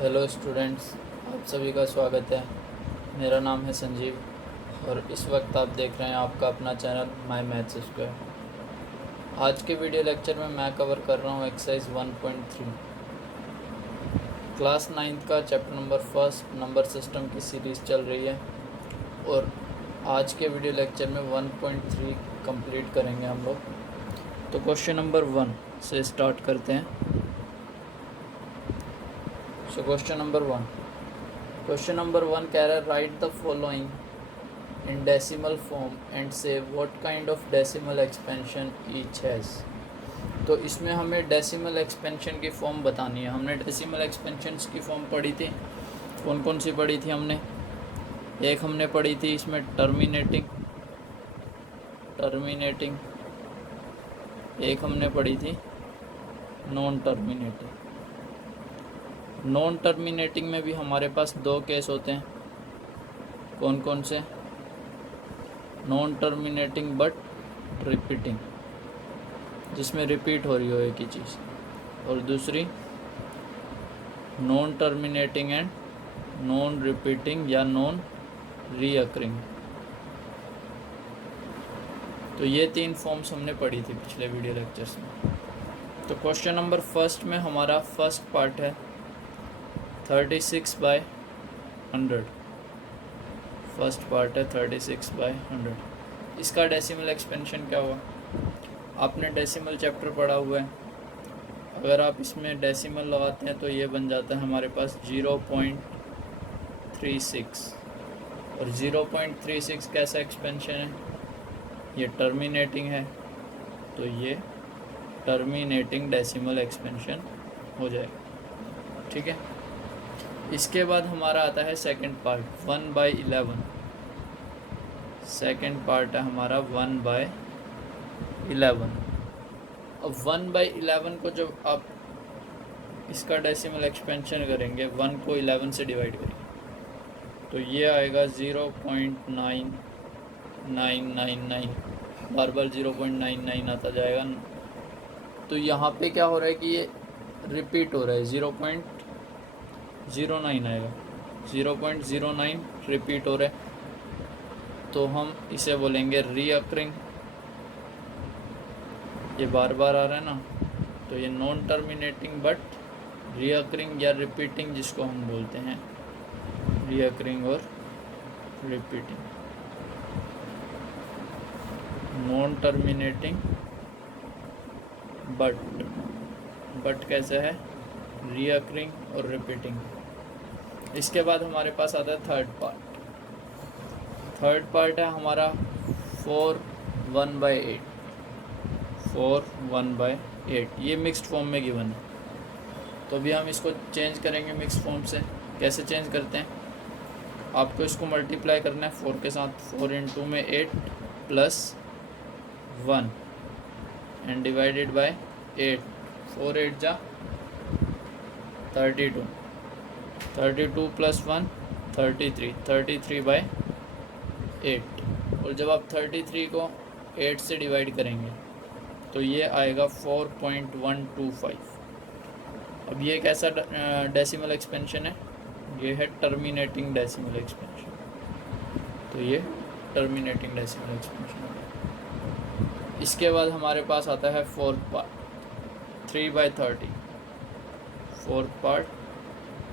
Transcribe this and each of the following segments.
Hello students, आप सभी का स्वागत है। मेरा नाम है संजीव और इस वक्त आप देख रहे हैं आपका अपना चैनल माय मैथ्स स्क्वायर। आज के वीडियो लेक्चर में मैं कवर कर रहा हूँ एक्सरसाइज 1.3 क्लास 9th का chapter number first number system की सीरीज़ चल रही है और आज के वीडियो लेक्चर में 1.3 कंप्लीट करेंगे हम लोग। तो क्वेश्चन नंबर 1 से स्टार्ट करते हैं। So question number 1 कह रहा है write the following in decimal form and say what kind of decimal expansion each has. तो इसमें हमें डेसिमल एक्सपेंशन की फॉर्म बतानी है। हमने डेसिमल एक्सपेंशंस की फॉर्म पढ़ी थी। कौन कौन सी पढ़ी थी हमने? एक हमने पढ़ी थी इसमें टर्मिनेटिंग, एक हमने पढ़ी थी नॉन टर्मिनेटिंग। नॉन टर्मिनेटिंग में भी हमारे पास दो केस होते हैं। कौन कौन से? नॉन टर्मिनेटिंग बट रिपीटिंग, जिसमें रिपीट हो रही हो एक ही चीज़, और दूसरी non terminating and non repeating या नॉन रीअकरिंग। तो ये तीन फॉर्म्स हमने पढ़ी थी पिछले वीडियो लेक्चर्स में। तो क्वेश्चन नंबर फर्स्ट में हमारा फर्स्ट पार्ट है 36/100। फर्स्ट पार्ट है 36/100। इसका डेसिमल एक्सपेंशन क्या हुआ? आपने डेसिमल चैप्टर पढ़ा हुआ है। अगर आप इसमें डेसिमल लगाते हैं तो ये बन जाता है हमारे पास 0.36। और 0.36 कैसा एक्सपेंशन है? ये टर्मिनेटिंग है, तो ये टर्मिनेटिंग डेसिमल एक्सपेंशन हो जाएगा। ठीक है। इसके बाद हमारा आता है सेकंड पार्ट 1/11। सेकंड पार्ट है हमारा 1/11। अब 1/11 को जब आप इसका डेसिमल एक्सपेंशन करेंगे, 1 को 11 से डिवाइड करेंगे, तो ये आएगा 0.9999। बार बार 0.99 आता जाएगा। तो यहाँ पे क्या हो रहा है कि ये रिपीट हो रहा है, 0.09 आएगा, 0.09 रिपीट हो रहा है। तो हम इसे बोलेंगे रीअकरिंग। ये बार बार आ रहा है ना, तो ये नॉन टर्मिनेटिंग बट रीअकरिंग या रिपीटिंग, जिसको हम बोलते हैं रीअकरिंग और रिपीटिंग। नॉन टर्मिनेटिंग बट कैसे है? रीअकरिंग और रिपीटिंग। इसके बाद हमारे पास आता है थर्ड पार्ट है हमारा 4/1/8। 4/1/8 ये मिक्स्ड फॉर्म में गिवन है। तो अभी हम इसको चेंज करेंगे मिक्स्ड फॉर्म से। कैसे चेंज करते हैं? आपको इसको मल्टीप्लाई करना है 4 के साथ। 4 × 2 में 8 + 1 एंड डिवाइडेड बाय 8। 4 8 जा 32। 32 + 1 33। 33/8। और जब आप 33 को 8 से डिवाइड करेंगे तो ये आएगा 4.125। अब ये कैसा डेसिमल एक्सपेंशन है? ये है टर्मिनेटिंग डेसिमल एक्सपेंशन। तो ये टर्मिनेटिंग डेसिमल एक्सपेंशन है। इसके बाद हमारे पास आता है फोर्थ पार्ट 3/30। फोर्थ पार्ट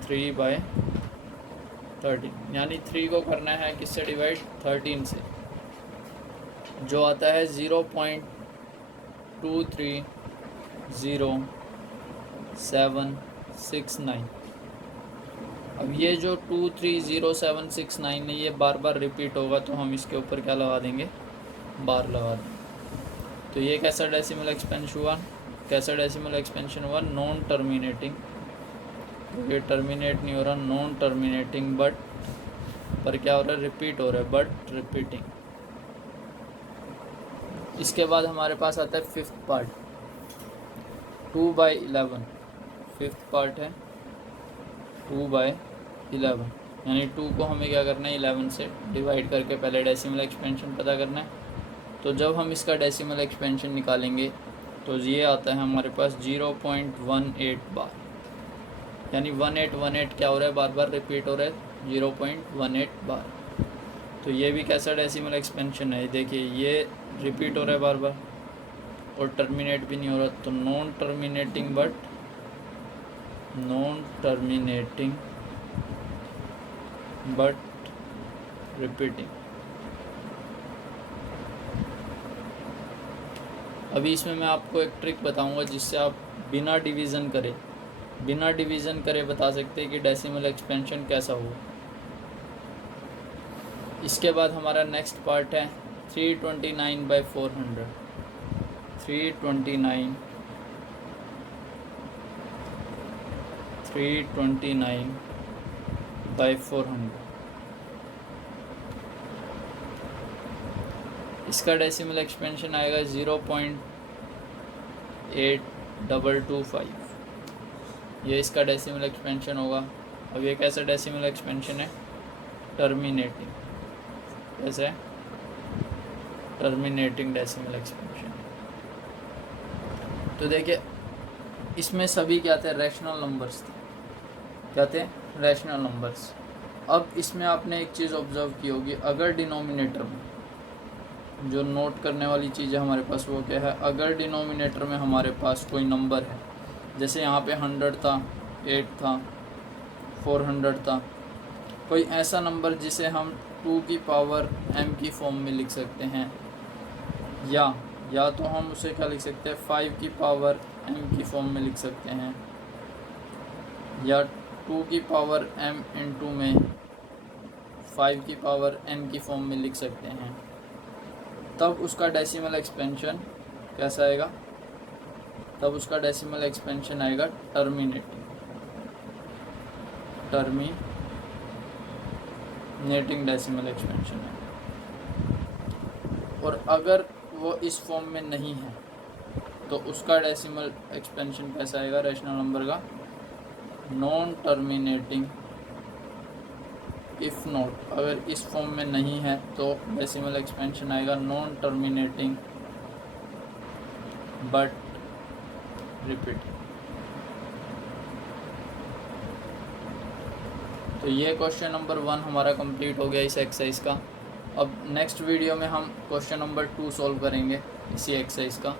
3/30, यानी 3 को करना है किससे डिवाइड? 13 से, जो आता है 0.230769। अब ये जो 230769 है, ये बार बार रिपीट होगा, तो हम इसके ऊपर क्या लगा देंगे? बार लगा देंगे। तो ये कैसा डेसिमल एक्सपेंशन हुआ? Non terminating. ये टर्मिनेट नहीं हो रहा, नॉन टर्मिनेटिंग बट पर क्या हो रहा है? रिपीट हो रहा है, बट रिपीटिंग। इसके बाद हमारे पास आता है फिफ्थ पार्ट 2/11। फिफ्थ पार्ट है 2/11, यानी 2 को हमें क्या करना है? 11 से डिवाइड करके पहले डेसिमल एक्सपेंशन पता करना है। तो जब हम इसका डेसिमल एक्सपेंशन निकालेंगे तो ये आता है हमारे पास 0.18 बार। यानी 1818 क्या हो रहा है, बार बार रिपीट हो रहा है 0.18 बार। तो ये भी कैसा डेसिमल एक्सपेंशन है, देखिए ये रिपीट हो रहा है बार बार और टर्मिनेट भी नहीं हो रहा, तो नॉन टर्मिनेटिंग बट रिपीटिंग। अभी इसमें मैं आपको एक ट्रिक बताऊंगा जिससे आप बिना डिवीज़न करे बता सकते हैं कि डेसिमल एक्सपेंशन कैसा हो। इसके बाद हमारा नेक्स्ट पार्ट है 329/400। 329/400 इसका डेसिमल एक्सपेंशन आएगा 0.8225। ये इसका डेसिमल एक्सपेंशन होगा। अब ये कैसा डेसिमल एक्सपेंशन है, टर्मिनेटिंग। कैसे, टर्मिनेटिंग डेसिमल एक्सपेंशन। तो देखिए इसमें सभी क्या थे, रैशनल नंबर्स थे। क्या थे, रैशनल नंबर्स। अब इसमें आपने एक चीज़ ऑब्जर्व की होगी, अगर डिनोमिनेटर में जो नोट करने वाली चीज़ है हमारे पास वो क्या है, अगर डिनोमिनेटर में हमारे पास कोई नंबर है, जैसे यहाँ पे 100 था, 8 था, 400 था, कोई ऐसा नंबर जिसे हम 2 की पावर m की फॉर्म में लिख सकते हैं, या तो हम उसे क्या लिख सकते हैं, 5 की पावर m की फॉर्म में लिख सकते हैं, या 2 की पावर m इंटू में 5 की पावर n की फॉर्म में लिख सकते हैं। तब उसका डेसिमल एक्सपेंशन कैसा आएगा, तब उसका डेसिमल एक्सपेंशन आएगा टर्मिनेटिंग डेसिमल एक्सपेंशन है। और अगर वो इस फॉर्म में नहीं है तो उसका डेसिमल एक्सपेंशन कैसा आएगा, रैशनल नंबर का, नॉन टर्मिनेटिंग। इफ़ नॉट, अगर इस फॉर्म में नहीं है तो डेसिमल एक्सपेंशन आएगा नॉन टर्मिनेटिंग बट रिपीटिंग। तो ये क्वेश्चन नंबर 1 हमारा कंप्लीट हो गया इस एक्सरसाइज का। अब नेक्स्ट वीडियो में हम क्वेश्चन नंबर 2 सॉल्व करेंगे इसी एक्सरसाइज का।